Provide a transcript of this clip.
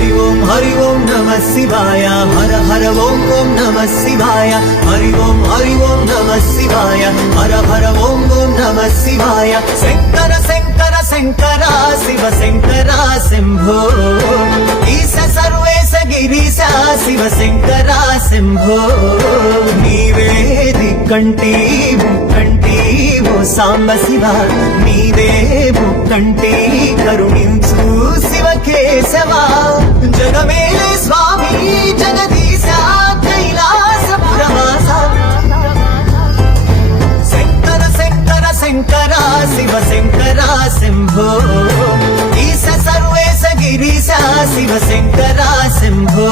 हरि ओम नमः शिवाय हर हर ओम ओम नमः शिवाय हरि ओम नमः शिवाय हर हर ओम ओम नमः शिवाय शंकर शंकर शंकर शिव शंकर शंभो ईश सर्वेश गिरीश शिव शंकर शंभो नीवे दिक्कंटी मुक्कंटी वो सांब शिव नीवे मुक्कंटी करुणिंचु शिव केशवा जगमेले स्वामी जगदीश कैलासपुरवास शंकर शंकर शंकर शिव शंकर शंभो ईश सर्वेश गिरीश शिव शंकर शंभो